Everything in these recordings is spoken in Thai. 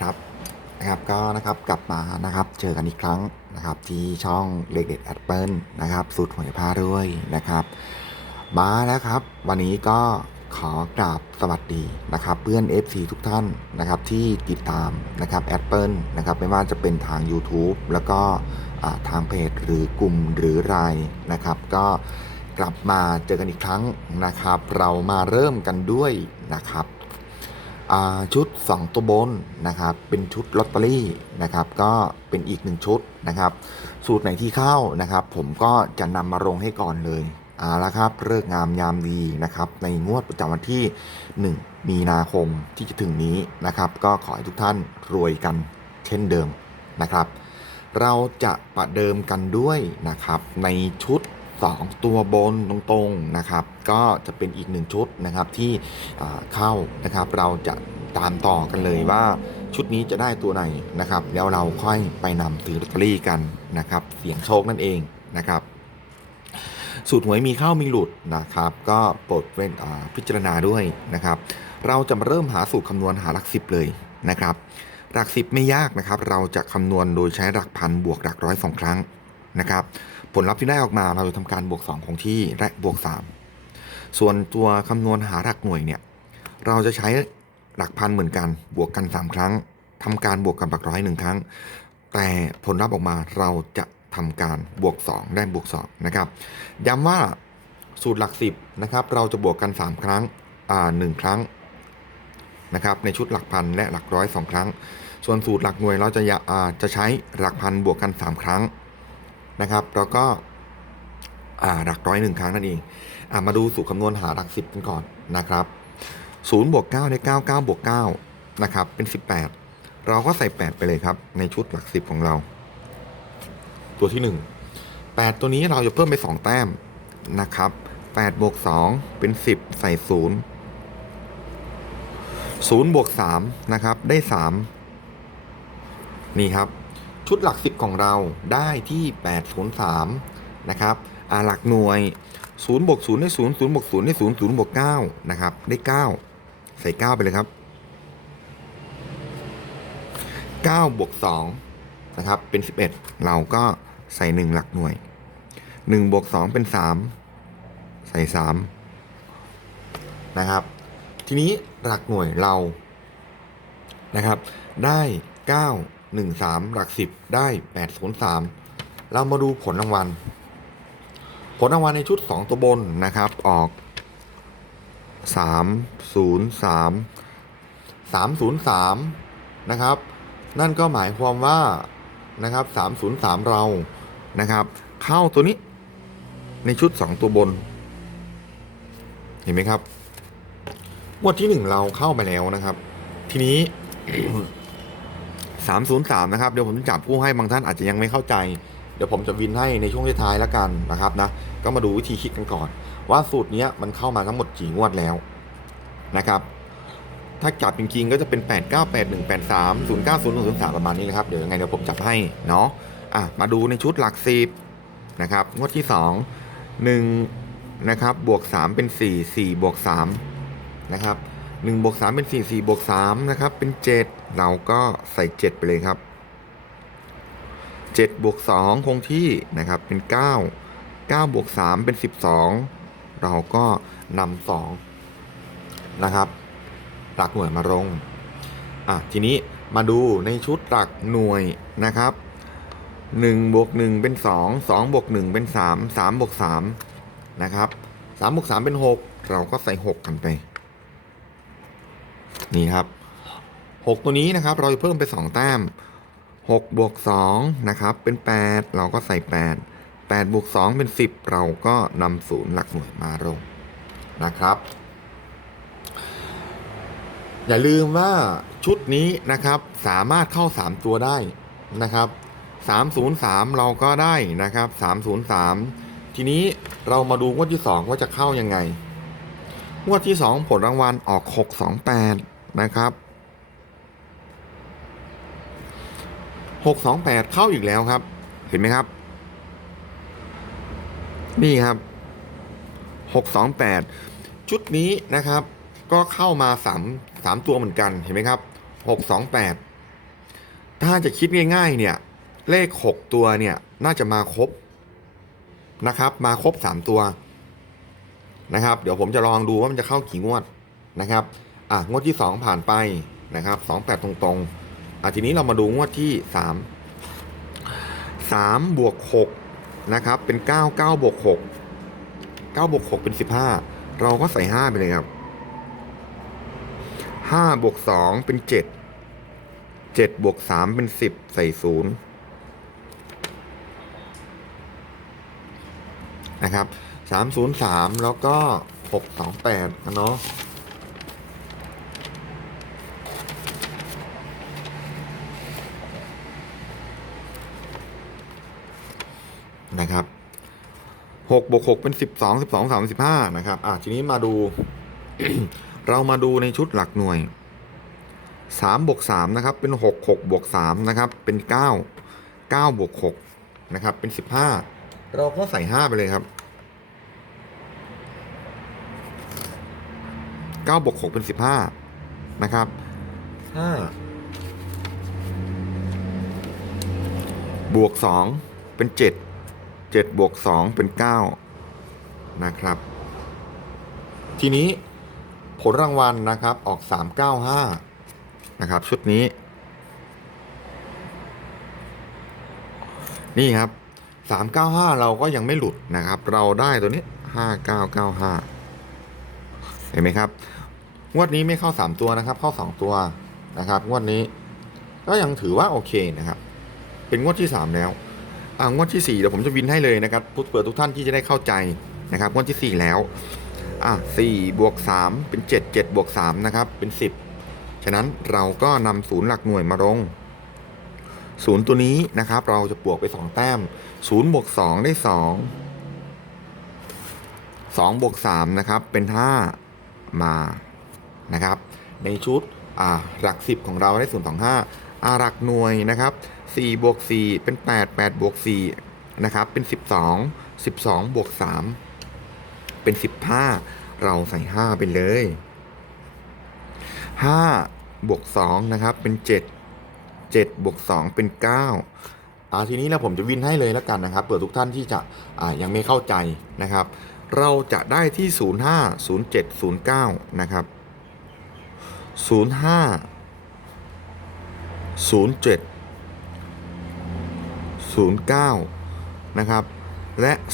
ครับนะครับก็นะครับกลับมานะครับเจอกันอีกครั้งนะครับที่ช่องเล็กเด็ดแอดเปิลนะครับสูตรหวยผ้าด้วยนะครับ มาแล้วครับ วันนี้ก็ขอกราบสวัสดีนะครับ เพื่อน FC ทุกท่านนะครับที่ติดตามนะครับแอดเปิลนะครับไม่ว่าจะเป็นทาง YouTube แล้วก็ทางเพจหรือกลุ่มหรือรายนะครับ ก็กลับมาเจอกันอีกครั้งนะครับ เรามาเริ่มกันด้วยนะครับ ชุด 2 ตัวบนนะครับเป็นชุดลอตเตอรี่นะครับก็เป็นอีกหนึ่งชุดนะครับ สูตรไหนที่เข้านะครับ ผมก็จะนำมาลงให้ก่อนเลยเอาละครับเลิกงามยามดีนะครับ ในงวดประจำวันที่ 1 มีนาคมที่จะถึงนี้นะครับ ก็ขอให้ทุกท่านรวยกันเช่นเดิมนะครับ เราจะประเดิมกันด้วยนะครับในชุด 2 ตัวบนตรงๆนะครับ ก็จะเป็นอีกหนึ่งชุดนะครับที่เข้านะครับเราจะตามต่อกันเลยว่าชุดนี้จะได้ตัวไหนนะครับ แล้วเราค่อยไปนำซื้อลอตเตอรี่กันนะครับ เสียงโชคนั่นเองนะครับ สูตรหวยมีเข้ามีหลุดนะครับ ก็โปรดเว้นพิจารณาด้วยนะครับ เราจะมาเริ่มหาสูตรคำนวณหาหลักสิบเลยนะครับ หลักสิบไม่ยากนะครับ เราจะคำนวณโดยใช้หลักพันบวกหลักร้อยสองครั้งนะครับ ผลลัพธ์ที่ได้ออกมาเราจะทำการบวก 2 คงที่และบวก 3 ส่วนตัวคำนวณหาหลักหน่วยเนี่ยเราจะใช้หลักพันเหมือนกันบวกกัน 3 ครั้งทำการบวกกับหลักร้อยหนึ่งครั้ง แต่ผลลัพธ์ออกมาเราจะทำการบวก 2 ได้บวก2นะครับย้ำว่าสูตรหลัก 10นะครับเราจะบวกกัน 3 ครั้งอ่าหนึ่งครั้งนะครับในชุดหลักพันและหลักร้อยสองครั้ง ส่วนสูตรหลักหน่วยเราจะยะอ่าจะใช้หลักพันบวกกัน 3 ครั้ง นะครับ แล้วก็หลักร้อยหนึ่งครั้งนั่นเองอมาดูสูตรคำนวณหาหลักสิบกันก่อนนะครับศูนย์บวกเก้าได้เก้าเก้าบวกเก้านะครับเป็นสิบแปดเราก็ใส่แปดไปเลยครับ ในชุดหลักสิบของเรา ตัวที่หนึ่งแปดตัวนี้เราจะเพิ่มไปสองแต้มนะครับแปดบวกสองเป็นสิบใส่ศูนย์ศูนย์บวกสามนะครับได้สามนี่ครับ ชุดหลัก 10 ของเราได้ที่ 803 นะครับอ่าหลักหน่วย 0บวก0ได้ 0 0บวก0ได้ 0 0บวก9นะครับ ได้ 9 ใส่ 9 ไปเลยครับ9บวก2นะครับ เป็น 11 เราก็ใส่ 1 หลักหน่วย1บวก2เป็น 3 ใส่ 3 นะครับ ทีนี้หลักหน่วยเรา นะครับ ได้ 9 1 3 หลัก 10 ได้ 8 0 3 เรามาดูผลรางวัล ผลรางวัลในชุด 2 ตัวบนนะครับ ออก 3 0 3 3 0 3 นะครับ นั่นก็หมายความว่านะครับ 303 เรานะครับ เข้าตัวนี้ในชุด 2 ตัวบน เห็นไหมครับงวดที่ 1 เราเข้าไปแล้วนะครับ ทีนี้ 303 นะครับ เดี๋ยวผมจะจับผู้ให้บางท่านอาจจะยังไม่เข้าใจ เดี๋ยวผมจะวินให้ในช่วงท้ายแล้วกันนะครับนะ ก็มาดูวิธีคิดกันก่อน ว่าสูตรนี้มันเข้ามาทั้งหมดกี่งวดแล้วนะครับ ถ้าจับจริงๆก็จะเป็น 8 9 8 1 8 3 0 9 0 0 3 ประมาณนี้นะครับเดี๋ยวยังไงเดี๋ยวผมจับให้เนาะอะมาดูในชุดหลักสิบนะครับงวดที่ 2 1นะครับบวก 3 เป็น 4 4บวก3นะครับ 1บวก3เป็น 4 4บวก3นะครับ เป็น 7 เราก็ใส่ 7 ไปเลยครับ 7บวก2คงที่นะครับ เป็น 9 9บวก3เป็น 12 เราก็นำ2นะครับ หลักหน่วยมาลงอะทีนี้มาดูในชุดหลักหน่วยนะครับ1บวก1เป็น 2 2บวก1เป็น 3 3บวก3นะครับ3บวก3เป็น 6 เราก็ใส่ 6 กันไป นี่ครับ 6 ตัวนี้นะครับ เราจะเพิ่มไป 2 แต้ม6บวก2นะครับ เป็น 8 เราก็ใส่ 8 8บวก2เป็น 10 เราก็นำศูนย์หลักหน่วยมาลงนะครับ อย่าลืมว่าชุดนี้นะครับสามารถเข้า 3 ตัวได้นะครับ303 เราก็ได้นะครับ303 ทีนี้เรามาดูงวดที่ 2 ว่าจะเข้ายังไง งวดที่ 2 ผลรางวัลออก 628 นะครับ 628 เข้าอีกแล้วครับ เห็นไหมครับ นี่ครับ 628 ชุดนี้นะครับ ก็เข้ามา3 3ตัวเหมือนกันเห็นไหมครับ 628 ถ้าจะคิดง่าย ๆ เนี่ย เลขหกตัวเนี่ย น่าจะมาครบนะครับ มาครบสามตัวนะครับ เดี๋ยวผมจะลองดูว่ามันจะเข้ากี่งวดนะครับ อะงวดที่สองผ่านไปนะครับสองแปดตรงๆอะทีนี้เรามาดูงวดที่สามสามบวกหกนะครับเป็นเก้าเก้าบวกหกเก้าบวกหกเป็นสิบห้าเราก็ใส่ห้าไปเลยครับห้าบวกสองเป็นเจ็ดเจ็ดบวกสามเป็นสิบใส่ศูนย์นะครับสามศูนย์สามแล้วก็หกสองแปดนะเนาะ นะครับหกบวกหกเป็นสิบสองสิบสองสามสิบห้านะครับอะทีนี้มาดู เรามาดูในชุดหลักหน่วยสามบวกสามนะครับ เป็นหกหกบวกสามนะครับ เป็นเก้าเก้าบวกหกนะครับ เป็นสิบห้าเราก็ใส่ห้าไปเลยครับเก้าบวกหกเป็นสิบห้านะครับห้าบวกสองเป็นเจ็ด เจ็ดบวกสองเป็นเก้านะครับ ทีนี้ผลรางวัลนะครับออกสามเก้าห้านะครับ ชุดนี้ นี่ครับสามเก้าห้าเราก็ยังไม่หลุดนะครับ เราได้ตัวนี้ห้าเก้าเก้าห้าเห็นไหมครับ งวดนี้ไม่เข้าสามตัวนะครับ เข้าสองตัวนะครับ งวดนี้ ก็ยังถือว่าโอเคนะครับ เป็นงวดที่สามแล้ว งวดที่ 4 เดี๋ยวผมจะวินให้เลยนะครับเพื่อทุกท่านที่จะได้เข้าใจนะครับงวดที่ 4 แล้วอะ4บวก3เป็น7 7บวก3นะครับเป็น10ฉะนั้นเราก็นำศูนย์หลักหน่วยมาลงศูนย์ตัวนี้นะครับ เราจะบวกไป2แต้ม0บวก2ได้2 2บวก3นะครับเป็น5มานะครับ ในชุดอ่าหลัก10ของเราได้0 2 5อ่าหลักหน่วยนะครับ 4บวก4เป็น 8 8บวก4นะครับเป็น 12 12บวก3เป็น 15 เราใส่ 5 ไปเลย5บวก2นะครับเป็น 7 7บวก2เป็น 9อ่าทีนี้นะผมจะวินให้เลยแล้วกันนะครับเผื่อทุกท่านที่จะอ่ายังไม่เข้าใจนะครับ เราจะได้ที่ 05 07 09 นะครับ 05 07 09 นะครับ และ 25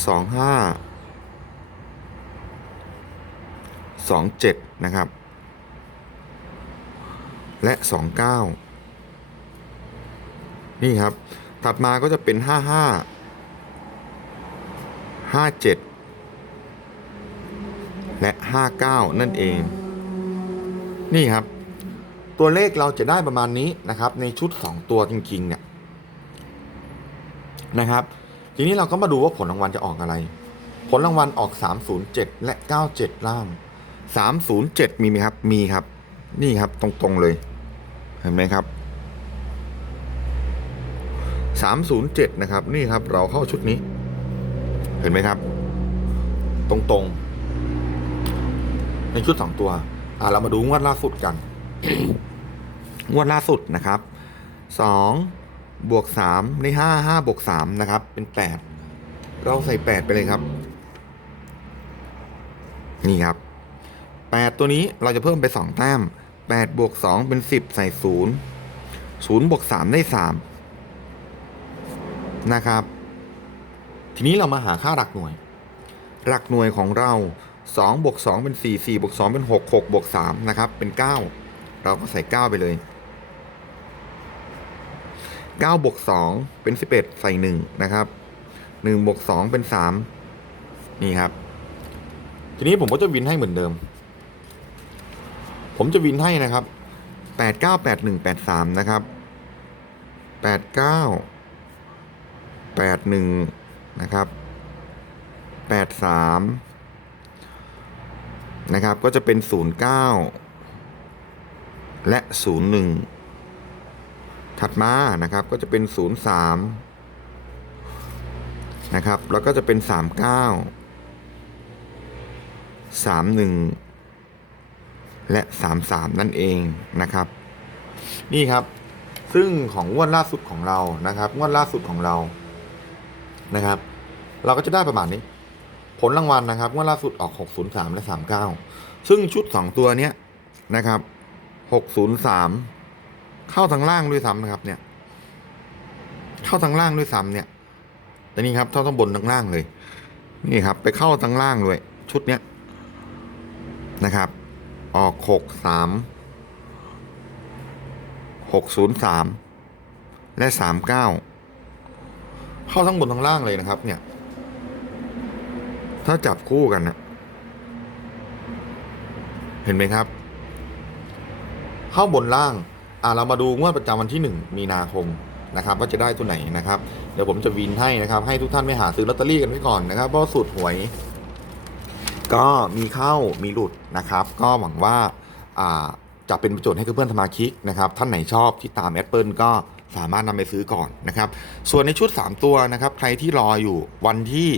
27 นะครับ และ 29 นี่ครับ ถัดมาก็จะเป็น 55 57 และ 59 นั่นเอง นี่ครับ ตัวเลขเราจะได้ประมาณนี้นะครับ ในชุด 2 ตัวจริงๆเนี่ย นะครับ ทีนี้เราก็มาดูว่าผลรางวัลจะออกอะไร ผลรางวัลออก 307 และ 97 ล่าง 307 มีไหมครับ มีครับ นี่ครับตรงๆเลย เห็นไหมครับ 307 นะครับ นี่ครับเราเข้าชุดนี้ เห็นไหมครับ ตรงๆ ในชุด 2 ตัว อ่าเรามาดูงวดล่าสุดกัน งวดล่าสุดนะครับ 2 บวก3ใน5 5บวก3นะครับ เป็น 8 เราใส่ 8 ไปเลยครับ นี่ครับ 8 ตัวนี้เราจะเพิ่มไป 2 แต้ม 8 บวก 2 เป็น 10 ใส่ 0 0บวก 3 ได้ 3 นะครับ ทีนี้เรามาหาค่าหลักหน่วย หลักหน่วยของเรา 2 บวก 2 เป็น 4 4 บวก 2 เป็น 6 6 บวก 3 นะครับ เป็น 9 เราก็ใส่ 9 ไปเลย 9บวก2เป็น 11 ใส่ 1 นะครับ1บวก2เป็น 3 นี่ครับ ทีนี้ผมก็จะวินให้เหมือนเดิม ผมจะวินให้นะครับ 8 9 8 1 8 3 นะครับ 8 9 8 1 นะครับ 8 3 นะครับ ก็จะเป็น 0 9 และ 0 1 ถัดมานะครับก็จะเป็น 0 3 นะครับ แล้วก็จะเป็น 3 9 3 1 และ 3 3 นั่นเองนะครับ นี่ครับซึ่งของงวดล่าสุดของเรานะครับงวดล่าสุดของเรานะครับ เราก็จะได้ประมาณนี้ ผลรางวัลนะครับงวดล่าสุดออก 603 และ 39 ซึ่งชุด 2 ตัวเนี้ยนะครับ 603 เข้าทางล่างด้วยซ้ำนะครับ เนี่ย เข้าทางล่างด้วยซ้ำเนี่ยแต่นี่ครับเข้าทั้งบนทั้งล่างเลย นี่ครับ ไปเข้าทางล่างด้วย ชุดเนี้ยนะครับ ออกหกสามหกศูนย์สามและสามเก้าเข้าทั้งบนทั้งล่างเลยนะครับ เนี่ย ถ้าจับคู่กันนะเห็นไหมครับ เข้าบนล่าง อ่าเรามาดูงวดประจำวันที่หนึ่งมีนาคมนะครับว่าจะได้ตัวไหนนะครับ เดี๋ยวผมจะวินให้นะครับ ให้ทุกท่านไปหาซื้อลอตเตอรี่กันไว้ก่อนนะครับเพราะสูตรหวย ก็มีเข้ามีหลุดนะครับ ก็หวังว่าอ่าจะเป็นประโยชน์ให้เพื่อนสมาชิกนะครับ ท่านไหนชอบที่ตามแอปเปิลก็สามารถนำไปซื้อก่อนนะครับ ส่วนในชุด 3 ตัวนะครับ ใครที่รออยู่วันที่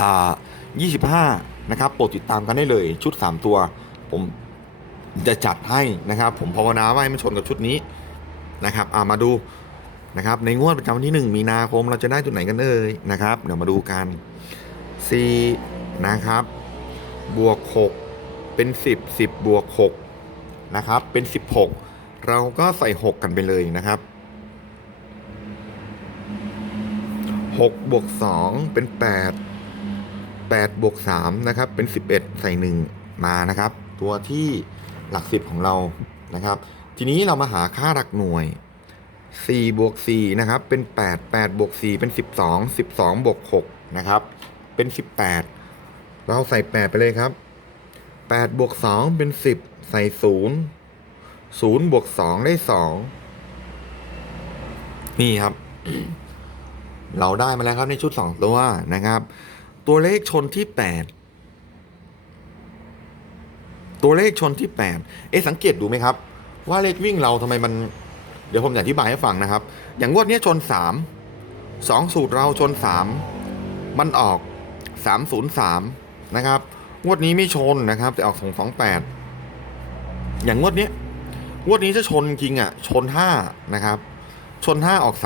อ่า25 นะครับโปรดติดตามกันได้เลยชุด 3 ตัว ผม จะจัดให้นะครับ ผมภาวนาว่าให้มันชนกับชุดนี้นะครับอ่ามาดูนะครับ ในงวดประจำวันที่ 1 มีนาคมเราจะได้จุดไหนกันเอ่ยนะครับ เดี๋ยวมาดูกัน4นะครับ บวก 6 เป็น 10 10 บวก6นะครับ เป็น 16 เราก็ใส่ 6 กันไปเลยนะครับ6บวก2เป็น 8 8บวก3นะครับ เป็น 11 ใส่ 1 มานะครับ ตัวที่ หลัก 10 ของเรานะครับ ทีนี้เรามาหาค่าหลักหน่วย 4 บวก 4 นะครับ เป็น 8 8 บวก 4 เป็น 12 12 บวก 6 นะครับ เป็น 18 เราใส่ 8 ไปเลยครับ 8 บวก 2 เป็น 10 ใส่ 0 0 บวก 2 ได้ 2 นี่ครับ เราได้มาแล้วครับในชุด 2 ตัวนะครับ ตัวเลขชนที่ 8 ตัวเลขชนที่ 8 เอ๊ะสังเกตดูไหมครับ ว่าเลขวิ่งเราทำไมมัน เดี๋ยวผมจะอธิบายให้ฟังนะครับ อย่างงวดนี้ชน 3 2 สูตรเราชน 3 มันออก 303 นะครับ งวดนี้ไม่ชนนะครับ แต่ออก228 อย่างงวดนี้งวดนี้จะชนจริงอะ ชน 5 นะครับ ชน 5 ออก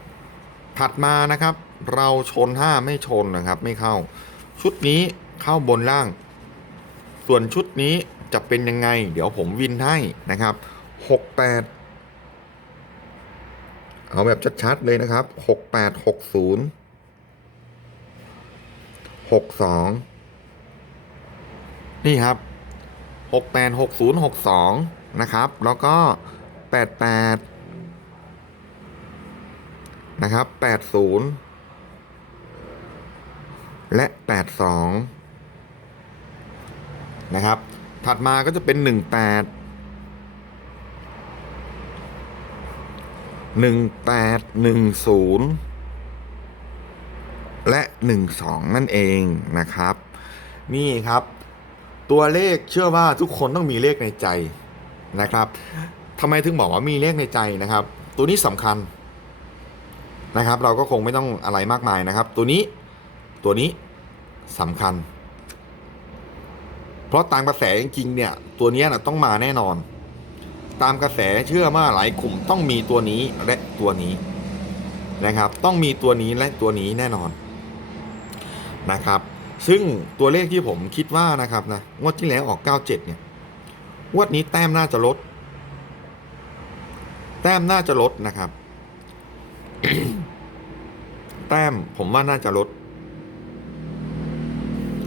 395 ถัดมานะครับ เราชน 5 ไม่ชนนะครับ ไม่เข้า ชุดนี้เข้าบนล่าง ส่วนชุดนี้จะเป็นยังไง เดี๋ยวผมวินให้นะครับ 68 เอาแบบชัดๆเลยนะครับ 68 60 62 นี่ครับ 68 60 62 นะครับ แล้วก็ 88 นะครับ 80 และ 82 นะครับ ถัดมาก็จะเป็น 18 1810 และ 12 นั่นเองนะครับ นี่ครับ ตัวเลขเชื่อว่าทุกคนต้องมีเลขในใจนะครับทำไมถึงบอกว่ามีเลขในใจนะครับ ตัวนี้สำคัญนะครับ เราก็คงไม่ต้องอะไรมากมายนะครับ ตัวนี้ตัวนี้สำคัญ เพราะตามกระแสจริงๆเนี่ย ตัวนี้นะต้องมาแน่นอน ตามกระแสเชื่อว่าหลายกลุ่มต้องมีตัวนี้และตัวนี้นะครับ ต้องมีตัวนี้และตัวนี้แน่นอนนะครับ ซึ่งตัวเลขที่ผมคิดว่านะครับนะงวดที่แล้วออก 97 เนี่ยงวดนี้แต้มน่าจะลด แต้มน่าจะลดนะครับ แต้มผมว่าน่าจะลด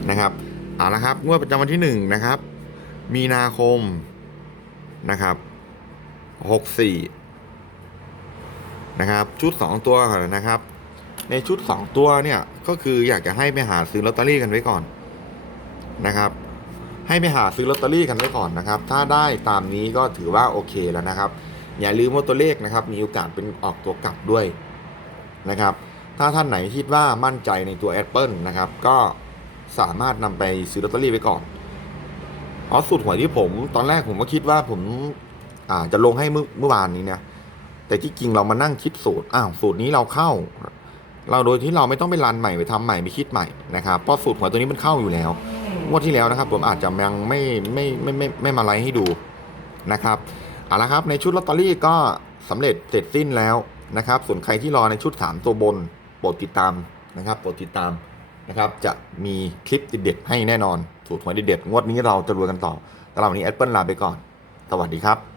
นะครับ เอาละครับงวดประจำวันที่หนึ่งนะครับ มีนาคมนะครับหกสี่นะครับ ชุดสองตัวนะครับ ในชุดสองตัวเนี่ยก็คืออยากจะให้ไปหาซื้อลอตเตอรี่กันไว้ก่อนนะครับ ให้ไปหาซื้อลอตเตอรี่กันไว้ก่อนนะครับ ถ้าได้ตามนี้ก็ถือว่าโอเคแล้วนะครับ อย่าลืมว่าตัวเลขนะครับ มีโอกาสเป็นออกตัวกลับด้วยนะครับ ถ้าท่านไหนคิดว่ามั่นใจในตัวแอปเปิลนะครับ ก็ สามารถนำไปซื้อลอตเตอรี่ไว้ก่อนเพราะสูตรหวยที่ผม ตอนแรกผมก็คิดว่าผมอ่าจะลงให้เมื่อเมื่อวานนี้เนี่ยแต่ที่จริงเรามานั่งคิดสูตรอ้าวสูตรนี้เราเข้า เราโดยที่เราไม่ต้องไปรันใหม่ไปทำใหม่ไปคิดใหม่นะครับเพราะสูตรหวยตัวนี้มันเข้าอยู่แล้วงวดที่แล้วนะครับ ผมอาจจะยังไม่ไม่ไม่ไม่ไม่ไม่มาไลฟ์ให้ดูนะครับเอาละครับในชุดลอตเตอรี่ก็สำเร็จเสร็จสิ้นแล้วนะครับ ส่วนใครที่รอในชุด 3 ตัวบนโปรดติดตามนะครับโปรดติดตาม นะครับจะมีคลิปเด็ดๆให้แน่นอนสูตรหวยเด็ดๆงวดนี้เราจะรวยกันต่อตลาดวันนี้แอปเปิลลาไปก่อน สวัสดีครับ